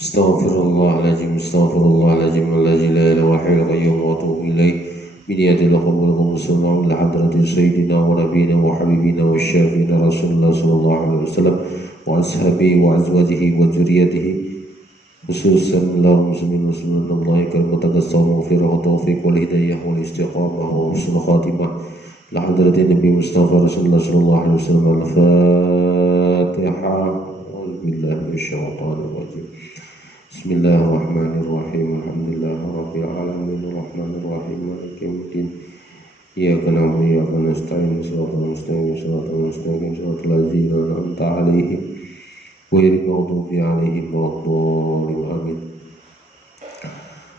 Astaghfirullahaladzim, astaghfirullahaladzim, alladzi la ilaha illa qayyum wa atubu ilaih. Biniyatil qulubul muslimin ila hadrati sayyidina wa nabiyina wa habibina wa syafiina Rasulullah sallallahu alaihi wasallam wa ashabihi wa azwajihi wa dzurriyyatihi khususan lil muslimin muslimin Allah kal mutaqassimu fi tawfiq wal hidayah wal istiqamah wa husnul khatimah ila hadrati Nabi Mustafa Rasulullah sallallahu alaihi wasallam. Al-Fatihah. Billahi minasyaitonir rajim. Bismillahirrahmanirrahim. Alhamdulillahirabbil alamin arrahmanir rahim maliki yaumiddin. Iyyaka na'budu wa iyyaka nasta'in shiratal mustaqim shiratal ladzina an'amta 'alaihim ghairil maghdubi 'alaihim waladdallin. Amin.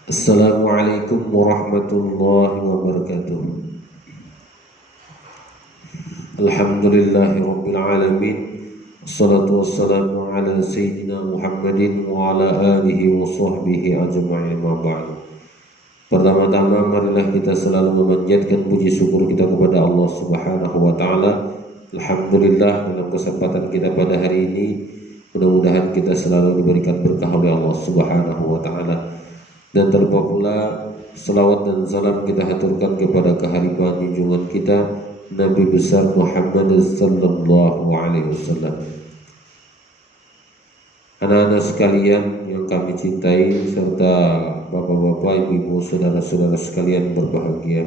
Assalamualaikum warahmatullahi wabarakatuh. Alhamdulillahirabbil alamin. Assalatu wassalamu ala sayyidina Muhammadin wa ala alihi wa sahbihi ajma'in wa ba'du. Pertama-tama marilah kita selalu memanjatkan puji syukur kita kepada Allah Subhanahu wa taala. Alhamdulillah, dalam kesempatan kita pada hari ini mudah-mudahan kita selalu diberikan berkah oleh Allah Subhanahu wa taala. Dan terlupa pula selawat dan salam kita haturkan kepada kehariban junjungan kita Nabi besar Muhammad sallallahu alaihi wasallam. Anak-anak sekalian yang kami cintai serta bapak-bapak, ibu-ibu, saudara-saudara sekalian berbahagia.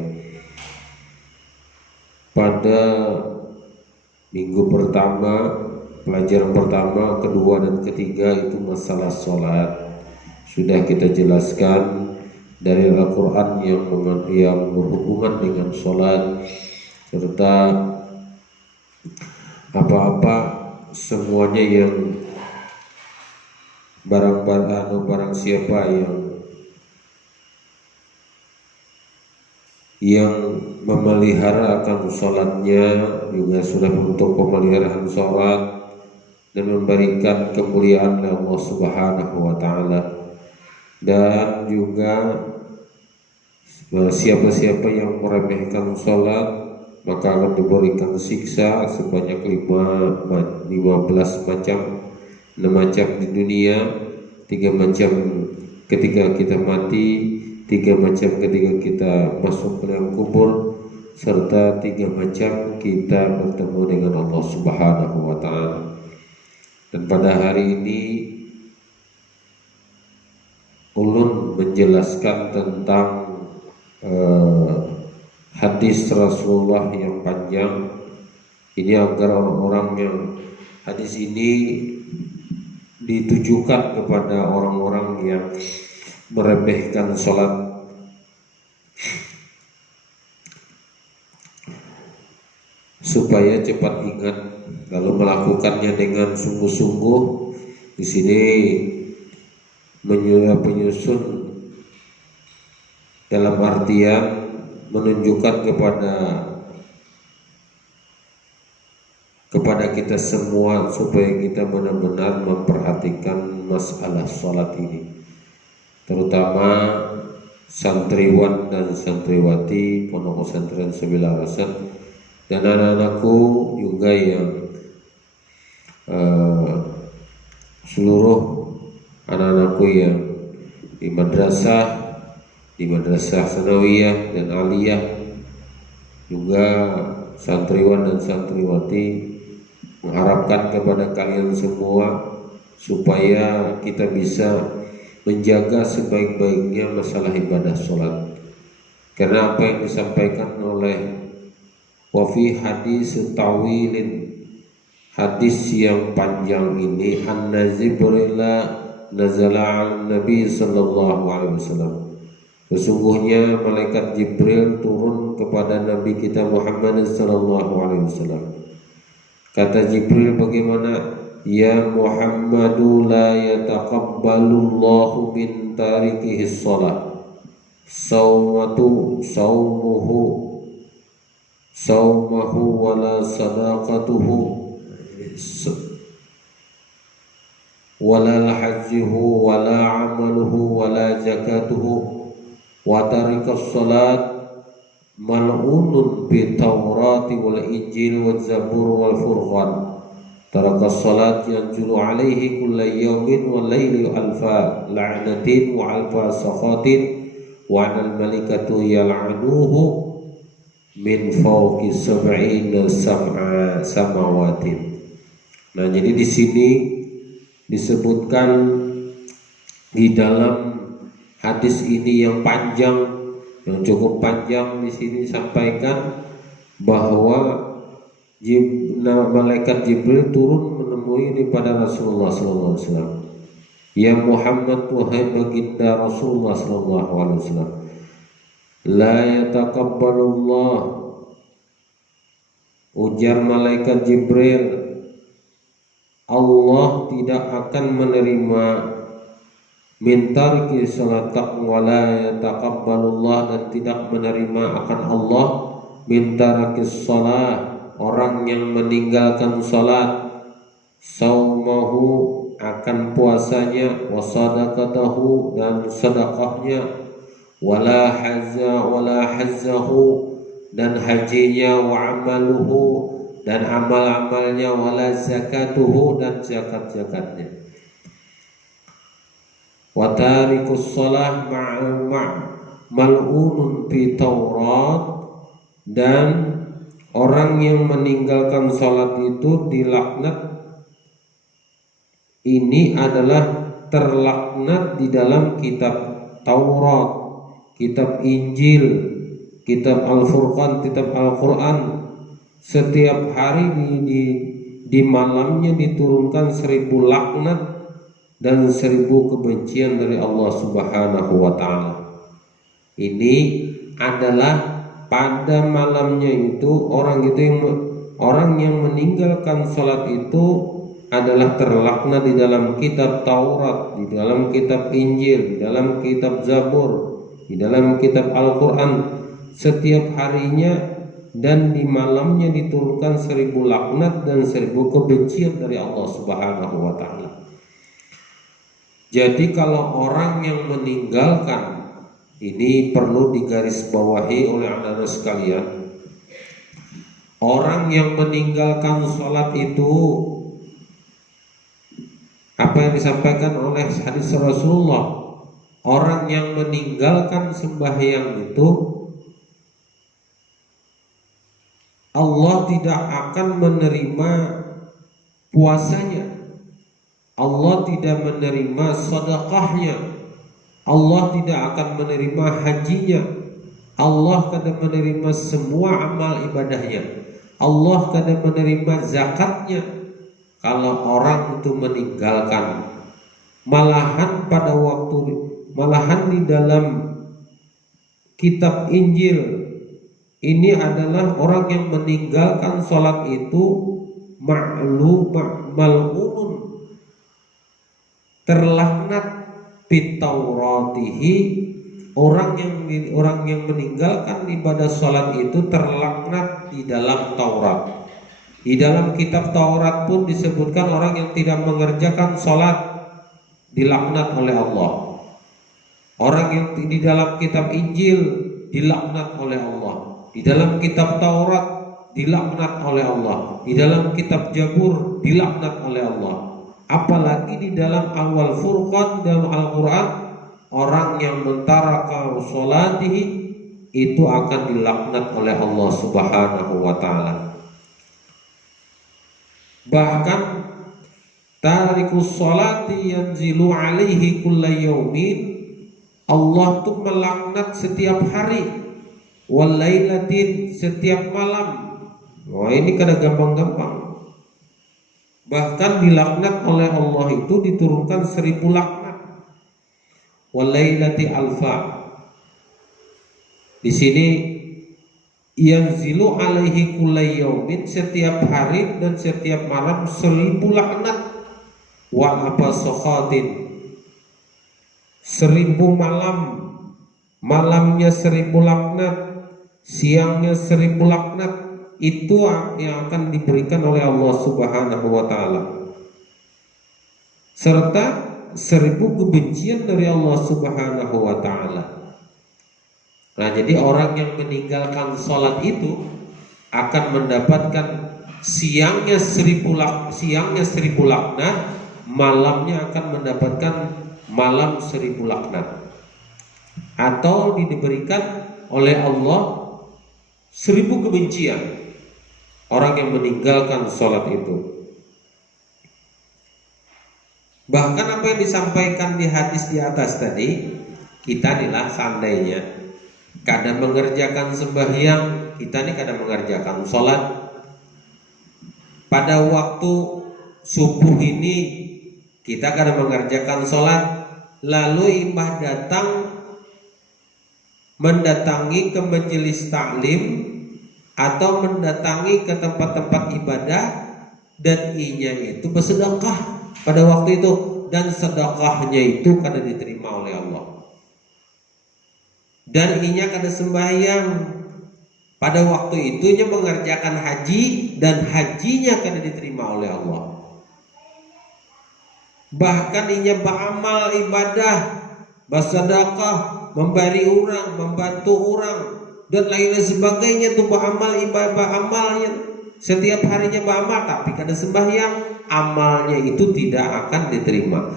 Pada minggu pertama, pelajaran pertama, kedua dan ketiga itu masalah sholat. Sudah kita jelaskan dari Al-Quran yang berhubungan dengan sholat, serta apa-apa semuanya yang barang siapa yang memelihara akan sholatnya juga sudah untuk pemeliharaan sholat dan memberikan kemuliaan Allah Subhanahu wa taala. Dan juga siapa-siapa yang meremehkan sholat maka akan diberikan siksa sebanyak 15 macam. 6 macam di dunia, 3 macam ketika kita mati, 3 macam ketika kita masuk ke dalam kubur, serta 3 macam kita bertemu dengan Allah Subhanahu wa taala. Dan pada hari ini ulun menjelaskan tentang hadis Rasulullah yang panjang ini agar orang-orang yang hadis ini ditujukan kepada orang-orang yang meremehkan sholat, supaya cepat ingat lalu melakukannya dengan sungguh-sungguh. Di sini penyusun dalam artian menunjukkan kepada kita semua supaya kita benar-benar memperhatikan masalah sholat ini, terutama santriwan dan santriwati Pondok Pesantren Sabila Rasad dan anak-anakku juga yang seluruh anak-anakku yang di madrasah sanawiyah dan aliyah, juga santriwan dan santriwati, mengharapkan kepada kalian semua supaya kita bisa menjaga sebaik-baiknya masalah ibadah sholat. Karena apa yang disampaikan oleh wafi hadis tawilin, hadis yang panjang ini, anna Jibrila nazala ala Nabi sallallahu alaihi wasallam, sesungguhnya malaikat Jibril turun kepada Nabi kita Muhammad sallallahu alaihi wasallam. Kata Jibril bagaimana? Ya Muhammadu la yataqabbalu Allahu min tarikihi shalah sawmahu wala sadaqatuhu wala hajjuhu wala amaluhu wala zakatuhu wa tarikas salat mal'unun bi Taurati wal Injil wal Zabur wal Furqan taraka salat yanzulu alaihi kulla yawmin wal laili alfa la'natin wa alfa sakhatin wa anal malikatu yal'anuhu min fawqi sab'ina samawatin. Nah, jadi di sini disebutkan di dalam hadis ini yang panjang, yang cukup panjang, di sini disampaikan bahwa malaikat Jibril turun menemui daripada Rasulullah SAW. Ya Muhammad, wahai baginda Rasulullah SAW, la yataqabbalullah, ujar malaikat Jibril, Allah tidak akan menerima min tariki salat wa la yataqabbalullah, dan tidak menerima akan Allah min tariki salat, orang yang meninggalkan salat, saumahu, akan puasanya, wa sadaqatahu, dan sedekahnya, wala hazzahu, dan hajinya, wa amaluhu, dan amal-amalnya, wala zakatuhu, dan zakat-zakatnya. Wa tarikus shalah mal'unun fi Taurat, dan orang yang meninggalkan salat itu dilaknat, ini adalah terlaknat di dalam kitab Taurat, kitab Injil, kitab Al-Furqan, kitab Al-Quran. Setiap hari di malamnya diturunkan 1000 laknat dan 1000 kebencian dari Allah Subhanahu wa Ta'ala. Ini adalah pada malamnya itu orang yang meninggalkan salat itu adalah terlaknat di dalam kitab Taurat, di dalam kitab Injil, di dalam kitab Zabur, di dalam kitab Al-Quran setiap harinya, dan di malamnya diturunkan 1000 laknat dan 1000 kebencian dari Allah Subhanahu wa Ta'ala. Jadi kalau orang yang meninggalkan, ini perlu digarisbawahi oleh anak-anak sekalian, orang yang meninggalkan sholat itu, apa yang disampaikan oleh hadis Rasulullah, orang yang meninggalkan sembahyang itu Allah tidak akan menerima puasanya, Allah tidak menerima sedekahnya, Allah tidak akan menerima hajinya, Allah tidak menerima semua amal ibadahnya, Allah tidak menerima zakatnya. Kalau orang itu meninggalkan, malahan di dalam kitab Injil ini adalah orang yang meninggalkan sholat itu mal'unun, terlaknat bitauratihi, orang yang meninggalkan ibadah sholat itu terlaknat di dalam Taurat. Di dalam kitab Taurat pun disebutkan orang yang tidak mengerjakan sholat dilaknat oleh Allah. Orang yang di dalam kitab Injil dilaknat oleh Allah. Di dalam kitab Taurat dilaknat oleh Allah. Di dalam kitab Zabur dilaknat oleh Allah. Apalagi di dalam awal Furqan dalam Al-Quran, orang yang mentaraka sholatihi itu akan dilaknat oleh Allah Subhanahu wa Ta'ala. Bahkan tarikus sholati yanzilu alaihi kulla yaumin, Allah tuh melaknat setiap hari, wal lailatin, setiap malam. Wah, ini kada gampang-gampang. Bahkan dilaknat oleh Allah itu diturunkan 1000 laknat. Wal lailati alfa. Di sini yanzilu alaihi kulla yaumin, setiap hari dan setiap malam 1000 laknat. Wa apa sokhatin, 1000 malam, malamnya 1000 laknat, siangnya 1000 laknat. Itu yang akan diberikan oleh Allah Subhanahu wa Ta'ala, serta 1000 kebencian dari Allah Subhanahu wa Ta'ala. Nah, jadi orang yang meninggalkan sholat itu akan mendapatkan siangnya 1000 laknat, malamnya akan mendapatkan malam 1000 laknat. Atau diberikan oleh Allah 1000 kebencian orang yang meninggalkan sholat itu. Bahkan apa yang disampaikan di hadis di atas tadi, kita inilah seandainya kadang mengerjakan sembahyang, kita ini kadang mengerjakan sholat pada waktu subuh ini, kita kadang mengerjakan sholat, lalu imam datang mendatangi ke majelis taklim atau mendatangi ke tempat-tempat ibadah, dan inya itu bersedekah pada waktu itu, dan sedekahnya itu kada diterima oleh Allah. Dan inya kada sembahyang pada waktu itu, nya mengerjakan haji dan hajinya kada diterima oleh Allah. Bahkan inya beramal ibadah, bersedekah, memberi orang, membantu orang, dan lain sebagainya, tuh beramal ibadah, amalnya setiap harinya beramal, tapi kada sembahyang, amalnya itu tidak akan diterima.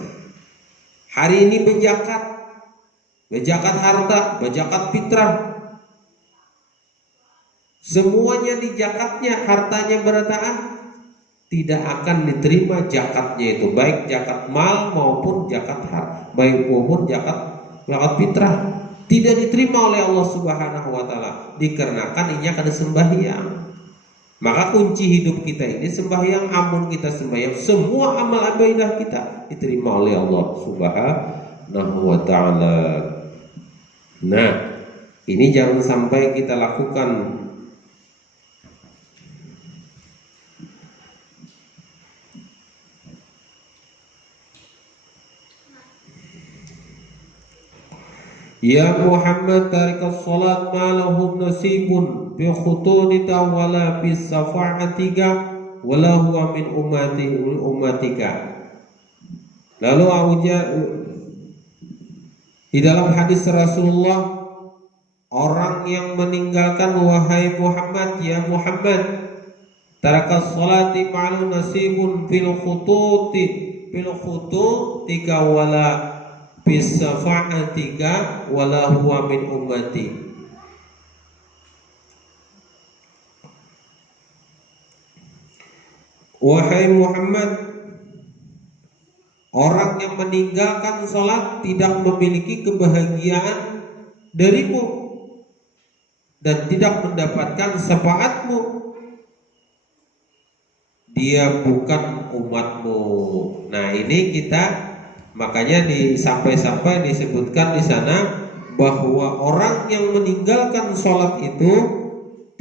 Hari ini berzakat harta, berzakat fitrah, semuanya di zakatnya, hartanya berataan, tidak akan diterima zakatnya itu, baik zakat mal maupun zakat harta, baik maupun zakat fitrah, tidak diterima oleh Allah Subhanahu wa taala, dikarenakan inya kada sembahyang. Maka kunci hidup kita ini sembahyang. Amun kita sembahyang, semua amal ibadah kita diterima oleh Allah Subhanahu wa taala. Nah, ini jangan sampai kita lakukan. Ya Muhammad tarikas salat ma lahum nasibun bi khutunika wala bis safa'atika wala huwa min ummatika. Lalu di dalam hadis Rasulullah, orang yang meninggalkan, wahai Muhammad, ya Muhammad, tarakas salati ma'lu nasibun fil khututika wala bisafa'atika wala huwa min ummati. Wahai Muhammad, orang yang meninggalkan sholat tidak memiliki kebahagiaan darimu dan tidak mendapatkan syafaatmu. Dia bukan umatmu. Nah, ini kita makanya sampai-sampai disebutkan di sana bahwa orang yang meninggalkan sholat itu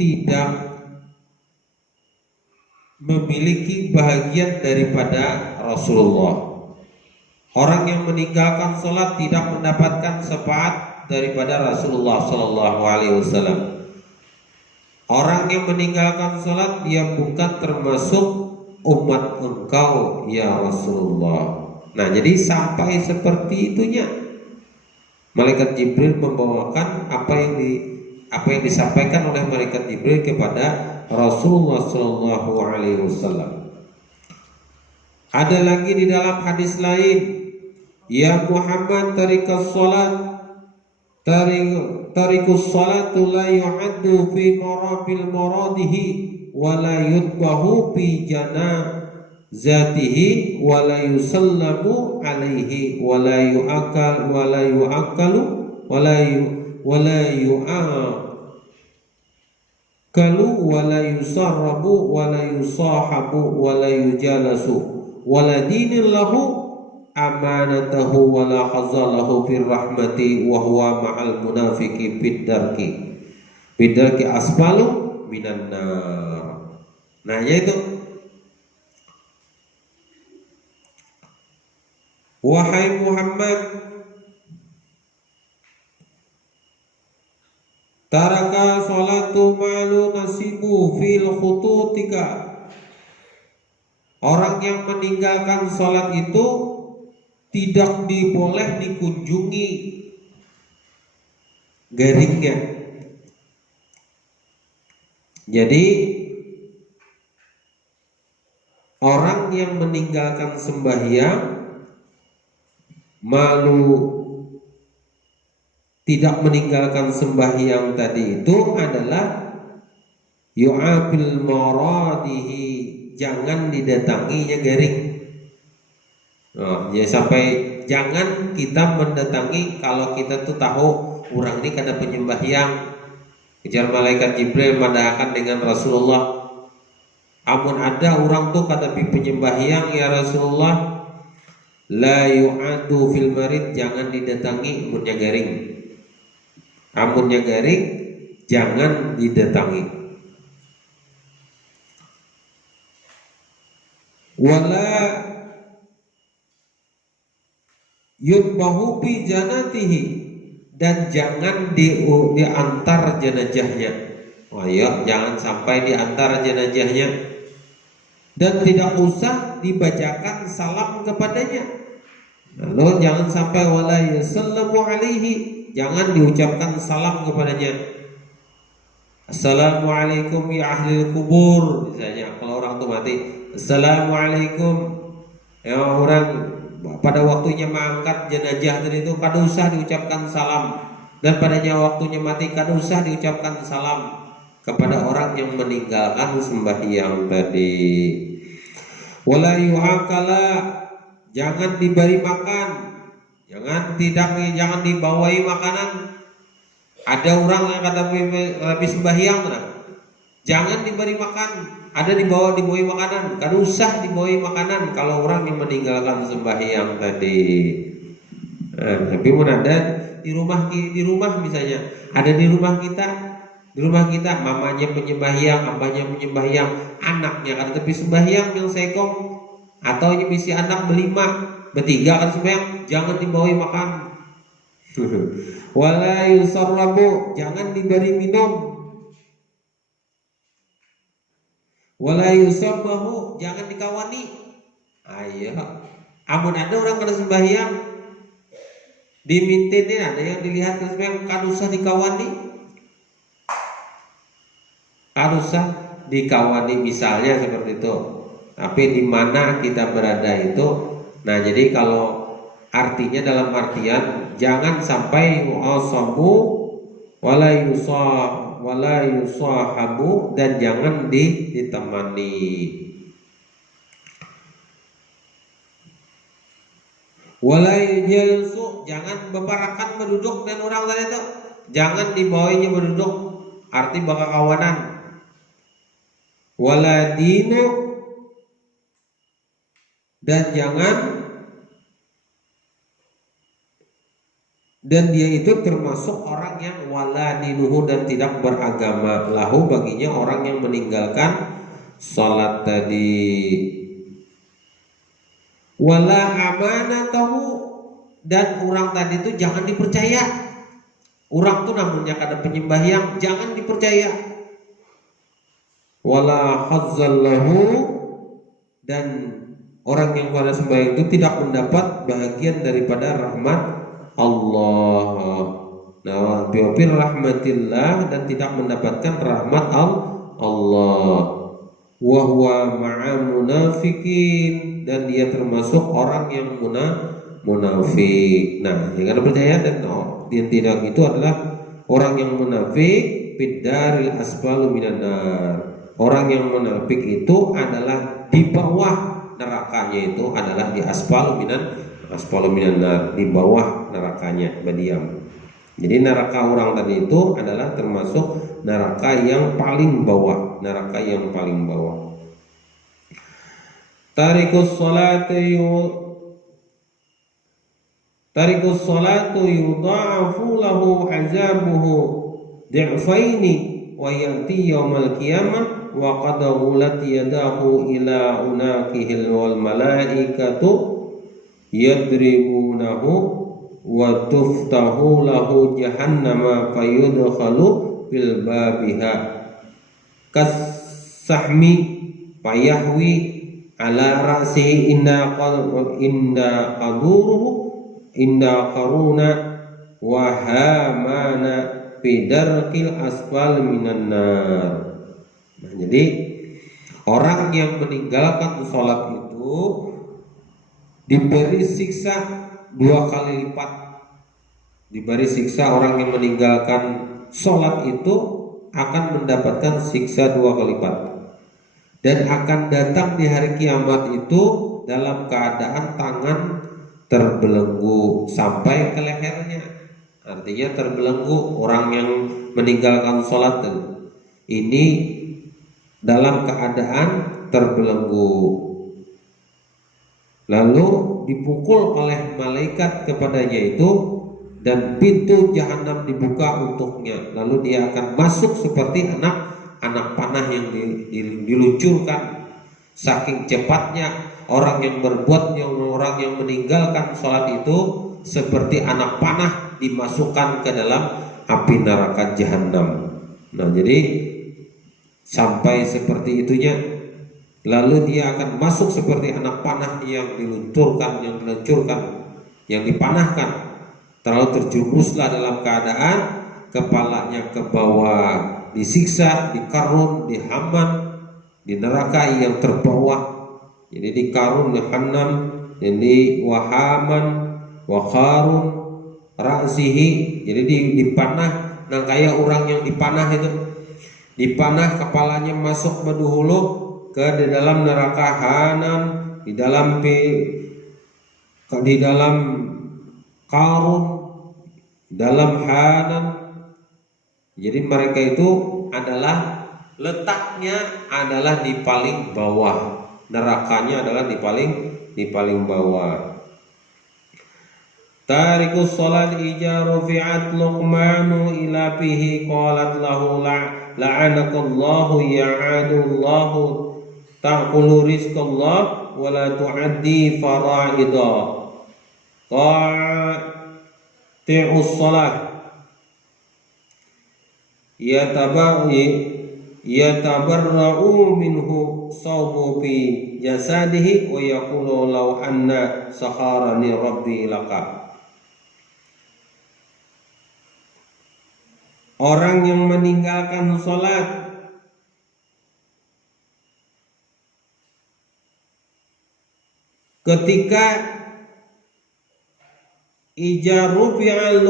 tidak memiliki bahagian daripada Rasulullah. Orang yang meninggalkan sholat tidak mendapatkan syafaat daripada Rasulullah Sallallahu Alaihi Wasallam. Orang yang meninggalkan sholat, dia bukan termasuk umat engkau ya Rasulullah. Nah, jadi sampai seperti itunya malaikat Jibril membawakan apa yang disampaikan oleh malaikat Jibril kepada Rasulullah Sallallahu Alaihi Wasallam. Ada lagi di dalam hadis lain, ya Muhammad tarikus salatu la yu'addu fi maradihi wa la yutbahu fi zatihi wa la yusallamu alaihi wa la yu'akalu wa la yu'akalu wa la yusarrabu wa la yusahabu wa la yujalasu wa la dinillahu amanatahu wa la hazalahu fir rahmati wa huwa ma'al munafiqi bidarki asfalu minan nar. Nah, yaitu wahai Muhammad, taraka salatu ma'lu nasibu fil khututika. Orang yang meninggalkan salat itu tidak diboleh dikunjungi garingnya. Jadi orang yang meninggalkan sembahyang malu tidak meninggalkan sembahyang tadi itu adalah yu'abil maradihi, jangan didatanginya garing. Ya sampai jangan kita mendatangi kalau kita tuh tahu orang ini kada penyembahyang. Kejar malaikat Jibril madahakan dengan Rasulullah, amun ada orang tuh kada penyembahyang ya Rasulullah, la yu'adu fil marid, jangan didatangi amunnya garing. Amunnya garing jangan didatangi. Wala yutbahu bi janatihi, dan jangan diantar jenazahnya. Jangan sampai diantar jenazahnya, dan tidak usah dibacakan salam kepadanya. Lalu jangan sampai wala yusallamu alaihi, jangan diucapkan salam kepadanya. Assalamualaikum ya ahli kubur, misalnya kalau orang tuh mati, assalamualaikum. Ya orang pada waktunya mengangkat jenazah tadi itu kada usah diucapkan salam, dan padanya waktunya mati kada usah diucapkan salam kepada orang yang meninggalkan sembahyang tadi. Wala yu'akala, jangan diberi makan, jangan dibawai makanan. Ada orang yang kata habis sembahyang, jangan diberi makan. Ada dibawai makanan, kada usah dibawai makanan kalau orang yang meninggalkan sembahyang tadi. Tapi mun ada di rumah misalnya, ada di rumah kita mamanya penyembahyang, abahnya penyembahyang, anaknya kan tapi sembahyang yang sekong, atau misi anak bertiga kan sembahyang, jangan dibawai makan. Wala yusarrabu, jangan diberi minum. Wala yusabahu, jangan dikawani. Ayo, amun ada orang kada sembahyang dimintin, ada yang dilihat terus memang kada usah dikawani. Kada usah dikawani misalnya seperti itu. Tapi di mana kita berada itu. Nah, jadi kalau artinya dalam artian jangan sampai asabu wala yusahabu, dan jangan ditemani. Wala yajlisu, jangan bebarakan berduduk dan orang tadi itu, jangan dibawanya berduduk, arti bakal kawanan. Wala dinu, dan dia itu termasuk orang yang wala dinuhu, dan tidak beragama lahu baginya orang yang meninggalkan salat tadi. Wala amanatahu, dan orang tadi itu jangan dipercaya. Orang tuh namanya kada penyembahyang, jangan dipercaya. Wala hazzallahu, dan orang yang pada sembahyang itu tidak mendapat bahagian daripada rahmat Allah. Nah, biwafir rahmatillah, dan tidak mendapatkan rahmat Allah. Wa huwa ma'a munafikin, dan dia termasuk orang yang munafik. Nah, jangan percaya, dan yang tidak itu adalah orang yang munafik fiddaril asfalu minan nar. Orang yang munafik itu adalah di bawah nerakanya, itu adalah di asfalu minan nar, di bawah nerakanya berdiam. Jadi neraka orang tadi itu adalah termasuk neraka yang paling bawah, neraka yang paling bawah. Tarikus salatu yudha'afu lahu azabuhu di'faini wa yati yaumal qiyamah wa qad ghulat yadahu ila unakihil wal malaikatu yadribunahu wa tuftahu lahu jahannama fayudkhalu bil babiha kasahmi fayahwi ala ra'si inna qaruna wa hamana fi darqil asfal minan nar. Nah, jadi Orang yang meninggalkan sholat itu diberi siksa 2 kali lipat. Diberi siksa orang yang meninggalkan sholat itu akan mendapatkan siksa 2 kali lipat. Dan akan datang di hari kiamat itu dalam keadaan tangan terbelenggu sampai ke lehernya. Artinya terbelenggu orang yang meninggalkan sholat ini dalam keadaan terbelenggu. Lalu dipukul oleh malaikat kepadanya itu, dan pintu jahanam dibuka untuknya. Lalu dia akan masuk seperti anak panah yang diluncurkan. Saking cepatnya orang yang meninggalkan sholat itu seperti anak panah dimasukkan ke dalam api neraka jahanam. Nah, jadi sampai seperti itunya, lalu dia akan masuk seperti anak panah yang diluncurkan, yang dipanahkan. Terlalu terjerumuslah dalam keadaan kepalanya ke bawah, disiksa, dikarun, dihaman di neraka yang terbawah. Jadi dikarun, dihanam, jadi wahaman, wakharun, ra'sihi. Jadi dipanah. Nah, kayak orang yang dipanah itu, dipanah kepalanya masuk meduhulu ke dalam neraka hanam, di dalam karun, dalam hanan. Jadi mereka itu adalah letaknya adalah di paling bawah, nerakanya adalah di paling bawah. Tarikus salat ija rufi'at Luqmanu ila fihi qalat lahu la'anakallahu ya'adullahu ta'kulu rizqallah wa la tu'addi fara'idah qati'us salat yatabarra'u minhu sawmu fi jasadihi wa yaqulu law anna sakharani rabbi laka. Orang yang meninggalkan sholat ketika ijaru fi'al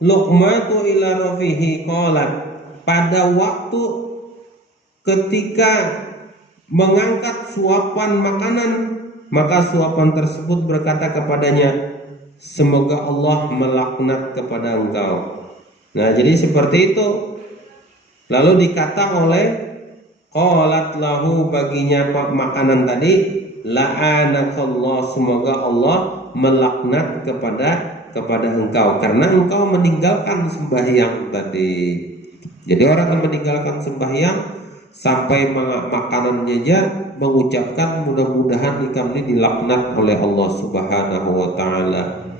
luqmatu ila rafihi qalat, pada waktu ketika mengangkat suapan makanan, maka suapan tersebut berkata kepadanya, semoga Allah melaknat kepada engkau. Nah, jadi seperti itu. Lalu dikata oleh qalat lahu, baginya makanan tadi, la'anakallah, semoga Allah melaknat kepada engkau karena engkau meninggalkan sembahyang tadi. Jadi orang yang meninggalkan sembahyang sampai makanannya aja mengucapkan mudah-mudahan ikam ini dilaknat oleh Allah Subhanahu wa taala.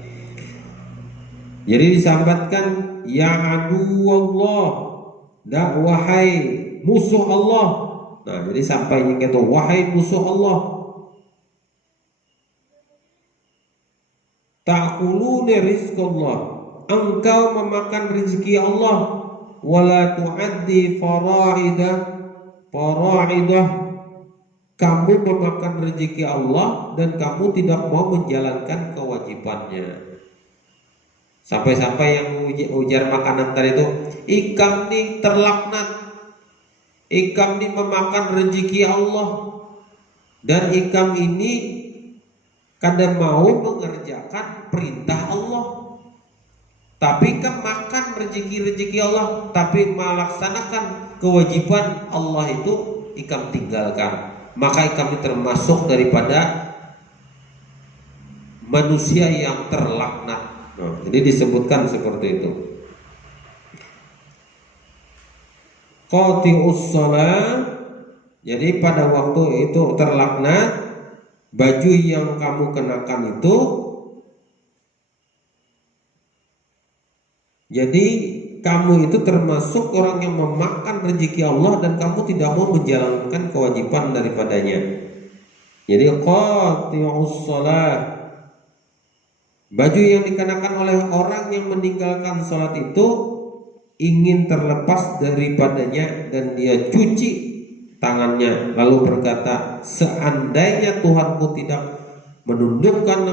Jadi disambatkan ya aduwallah, wahai musuh Allah. Nah, jadi sampai itu wahai musuh Allah, ta'kuluna rizqallah, engkau memakan rezeki Allah, wala tu'addi fara'idah, kamu memakan rezeki Allah dan kamu tidak mau menjalankan kewajibannya. Sampai-sampai yang ujar makanan tadi itu, ikam nih terlaknat, ikam nih memakan rezeki Allah, dan ikam ini kadang mau mengerjakan perintah Allah, tapi ikam makan rezeki Allah, tapi melaksanakan kewajiban Allah itu ikam tinggalkan. Maka ikam ini termasuk daripada manusia yang terlaknat. Nah, jadi disebutkan seperti itu. Qati'us shalah, jadi pada waktu itu terlaknat, baju yang kamu kenakan itu, jadi kamu itu termasuk orang yang memakan rezeki Allah dan kamu tidak mau menjalankan kewajiban daripadanya. Jadi qati'us shalah, baju yang dikenakan oleh orang yang meninggalkan sholat itu ingin terlepas daripadanya dan dia cuci tangannya lalu berkata, seandainya Tuhanku tidak menundukkan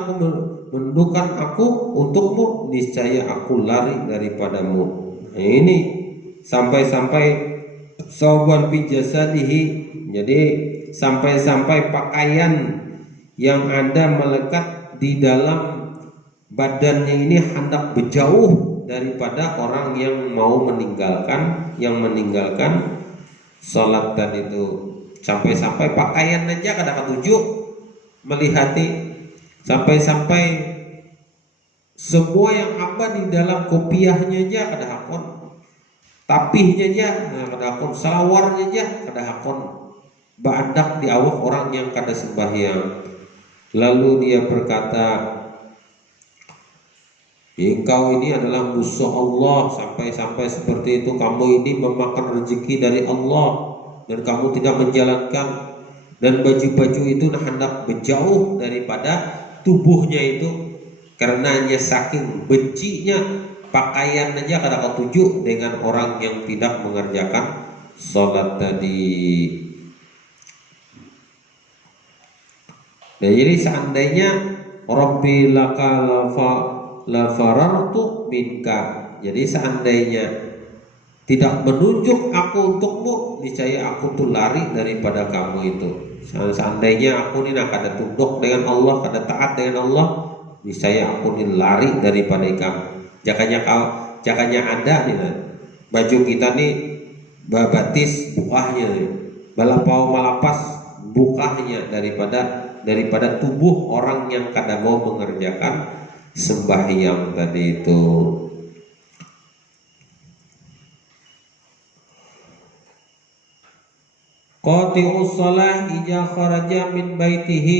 aku untukmu, niscaya aku lari daripadamu. Nah, ini sampai-sampai sauban fi jasadihi, jadi sampai-sampai pakaian yang ada melekat di dalam badannya ini hendak berjauh daripada orang yang mau meninggalkan sholat tadi itu. Sampai-sampai pakaian aja kadang tujuh melihati, sampai-sampai semua yang apa di dalam kopiahnya aja kada hakon, tapihnya aja kada hakon, salawarnya aja kada hakon, baandak di awak orang yang kada sembahyang. Lalu dia berkata, engkau ini adalah musuh Allah, sampai-sampai seperti itu, kamu ini memakan rezeki dari Allah dan kamu tidak menjalankan, dan baju-baju itu hendak menjauh daripada tubuhnya itu karena hanya saking bencinya pakaian aja kada ketuju dengan orang yang tidak mengerjakan sholat tadi. Nah, jadi seandainya Rabbi laka la farartu minka, jadi seandainya tidak menunjuk aku untukmu, niscaya aku tuh lari daripada kamu itu. Seandainya aku ini nak ada tunduk dengan Allah, kada taat dengan Allah, niscaya aku ini lari daripada kamu. Jakanya ada nih baju kita nih babatis bukahnya, balapau malapas bukahnya daripada tubuh orang yang kada mau mengerjakan sembahyang tadi itu. Qati'us shalah ija kharaja min baitihi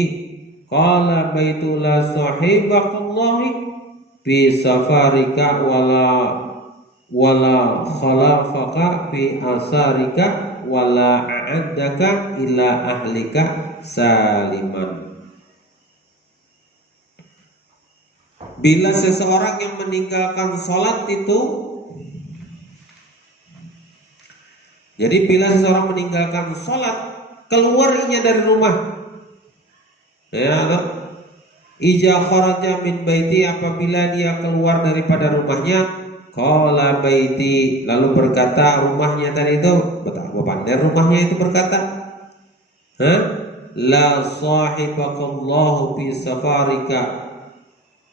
qala baitu la sahiballahi fi safarika wala khalafaka fi asarika wala a'addaka ila ahlika saliman. Bila seseorang yang meninggalkan sholat itu, jadi bila seseorang meninggalkan sholat, keluarnya dari rumah, ya, ija kharaja min baiti, apabila dia keluar daripada rumahnya, qala baiti, lalu berkata rumahnya tadi itu, betapa pandai rumahnya itu berkata, la sahibakallahu fi safarika,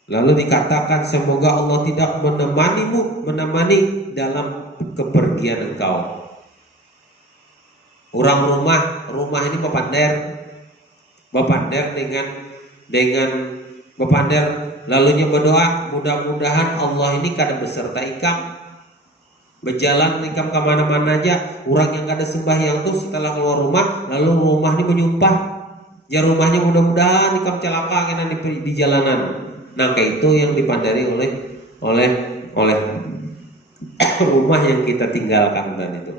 lalu dikatakan semoga Allah tidak menemani dalam kepergian engkau. Orang rumah ini bepander dengan bepander, lalunya berdoa mudah-mudahan Allah ini kada beserta ikam, berjalan ikam kemana-mana aja. Orang yang kada sembahyang tuh setelah keluar rumah, lalu rumah ini menyumpah, ya rumahnya mudah-mudahan ikam celaka kena di jalanan. Nah, kayak itu yang dipandari oleh rumah yang kita tinggalkan tadi itu.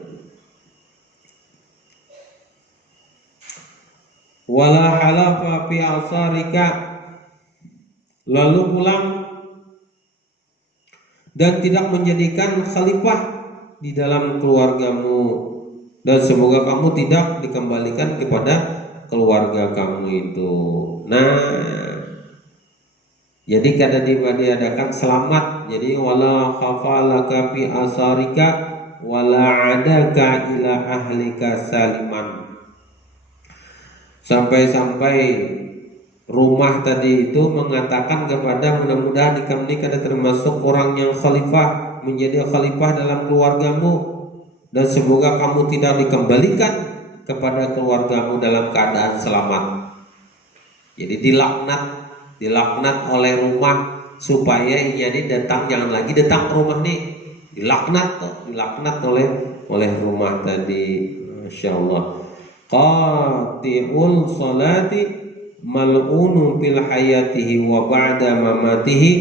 Wala halafa fi asarika, lalu pulang dan tidak menjadikan khalifah di dalam keluargamu, dan semoga kamu tidak dikembalikan kepada keluarga kamu itu. Nah, jadi kada diadakan selamat. Jadi wala khafalaka fi asarika wala adaka ila ahlika saliman. Sampai-sampai rumah tadi itu mengatakan kepada mudah-mudahan ikam ini kada termasuk orang yang khalifah, menjadi khalifah dalam keluargamu, dan semoga kamu tidak dikembalikan kepada keluargamu dalam keadaan selamat. Jadi dilaknat oleh rumah supaya jadi datang, jangan lagi datang ke rumah nih, dilaknat oleh rumah tadi. Masya Allah. Qati'ul salati mal'unu fil hayatihi wa ba'da mamatihi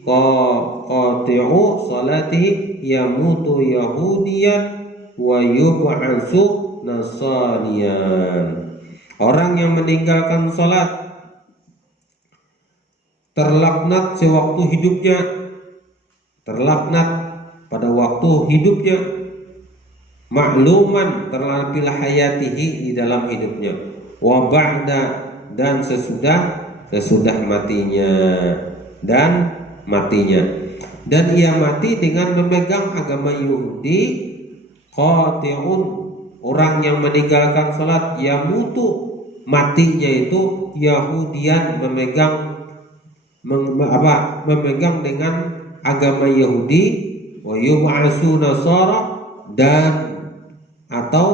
qati'u salatihi yamutu yahudiyan wa yub'atsu nasraniyan. Orang yang meninggalkan salat terlaknat sewaktu hidupnya, terlaknat pada waktu hidupnya, ma'luman terlambil hayatihi di dalam hidupnya, wa ba'da dan sesudah matinya dan ia mati dengan memegang agama Yahudi. Qati'un, orang yang meninggalkan salat, yamutu, matinya itu Yahudian, memegang dengan agama Yahudi, wa yub'asu nasara, dan atau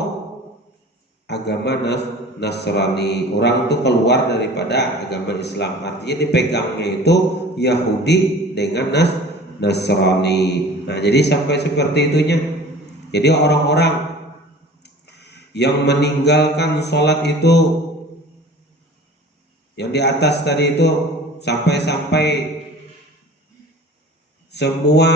agama Nasrani. Orang itu keluar daripada agama Islam, artinya dipegangnya itu Yahudi dengan Nasrani. Nah, jadi sampai seperti itunya. Jadi orang-orang yang meninggalkan sholat itu, yang di atas tadi itu, sampai-sampai semua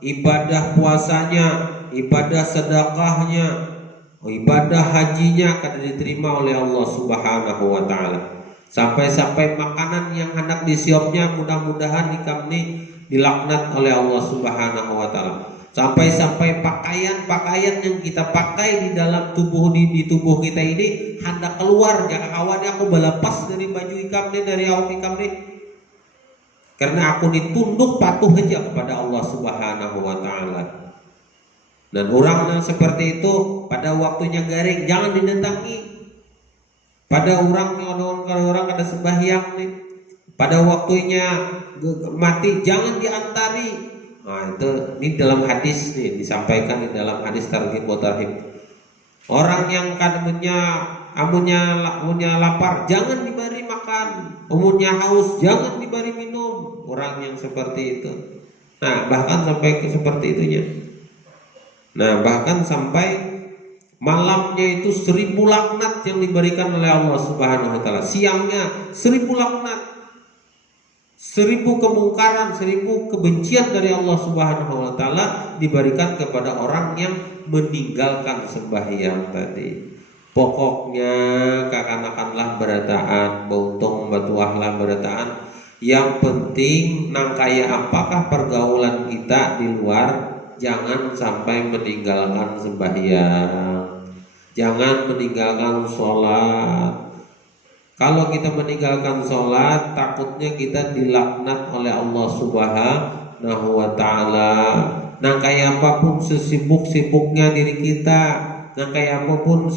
ibadah puasanya, ibadah sedekahnya, ibadah hajinya akan diterima oleh Allah Subhanahu wa taala. Sampai-sampai makanan yang hendak disiapnya mudah-mudahan ikamni dilaknat oleh Allah Subhanahu wa taala. Sampai-sampai pakaian yang kita pakai di dalam tubuh di tubuh kita ini hendak keluar, jangan kawan aku balapas dari baju ikamni, dari awak ikamni, karena aku ditunduk patuh saja kepada Allah Subhanahu wa taala. Dan orang yang seperti itu pada waktunya garing jangan didatangi. Pada orang ada sembahyang nih, pada waktunya mati jangan diantari. Nah, itu ini dalam hadis nih, disampaikan di dalam hadis targhib wa tarhib. Orang yang amunnya lapar jangan diberi makan, amunnya haus jangan diberi minum. Orang yang seperti itu. Nah, bahkan sampai seperti itunya. Nah, bahkan sampai malamnya itu 1000 laknat yang diberikan oleh Allah Subhanahu wa taala. Siangnya 1000 laknat, 1000 kemungkaran, 1000 kebencian dari Allah Subhanahu wa taala diberikan kepada orang yang meninggalkan sembahyang tadi. Pokoknya kakanakanlah berataan, bautung batuahlah berataan. Yang penting nangkaya apakah pergaulan kita di luar, jangan sampai meninggalkan sembahyang, jangan meninggalkan sholat. Kalau kita meninggalkan sholat, takutnya kita dilaknat oleh Allah Subhanahu wa ta'ala. Nah, kayak apapun sesibuk-sibuknya diri kita, nah kayak apapun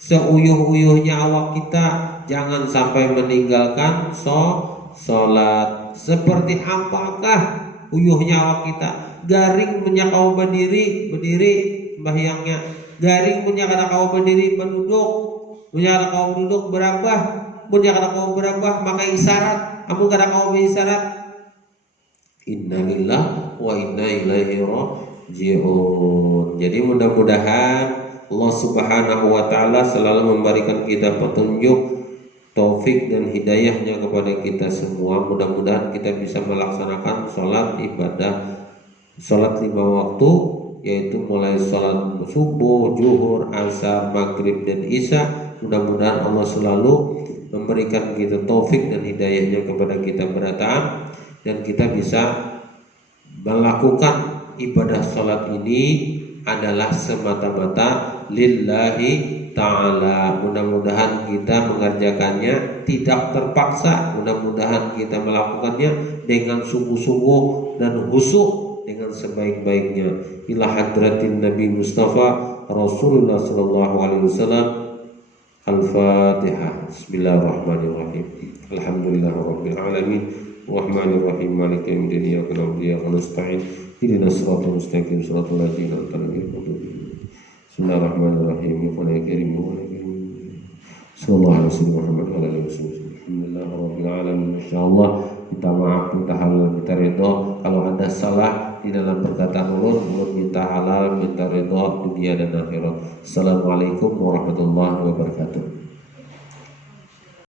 seuyuh-uyuhnya awak kita, jangan sampai meninggalkan sholat. Seperti apakah uyuhnya awak kita? Garing punya kau berdiri sembahyangnya, garing punya kada kau berdiri berduduk. Punya kada kau duduk berabah, maka isyarat. Kamu kada kau berisyarat. Innalillah wa inna ilaihi raji'un. Jadi mudah-mudahan Allah Subhanahu wa taala selalu memberikan kita petunjuk, taufik dan hidayahnya kepada kita semua. Mudah-mudahan kita bisa melaksanakan sholat ibadah, sholat 5 waktu, yaitu mulai sholat subuh, zuhur, asar, maghrib dan isya. Mudah-mudahan Allah selalu memberikan kita taufik dan hidayahnya kepada kita berataan, dan kita bisa melakukan ibadah sholat ini adalah semata-mata lillahi ta'ala. Mudah-mudahan kita mengerjakannya tidak terpaksa, mudah-mudahan kita melakukannya dengan sungguh-sungguh dan khusyuk, dengan sebaik-baiknya. Ila hadratin Nabi Mustafa Rasulullah sallallahu alaihi wasallam. Al-Fatihah. Bismillahirrahmanirrahim. Alhamdulillahirabbil alamin. Rahmanirrahim. Maliki yaumiddin. Iyyaka na'budu wa iyyaka nasta'in. Ihdinas siratal mustaqim. Siratal ladzina an'amta 'alaihim. Bismillahirrahmanirrahim. Ya karim wa sallallahu alaihi wasallam Muhammad wa alihi wasallam. Alhamdulillahirabbil alamin. Insyaallah kita maaf, minta halal, minta ridha. Kalau ada salah di dalam perkataan ulun minta halal, minta ridha dunia dan akhirat. Assalamualaikum warahmatullahi wabarakatuh.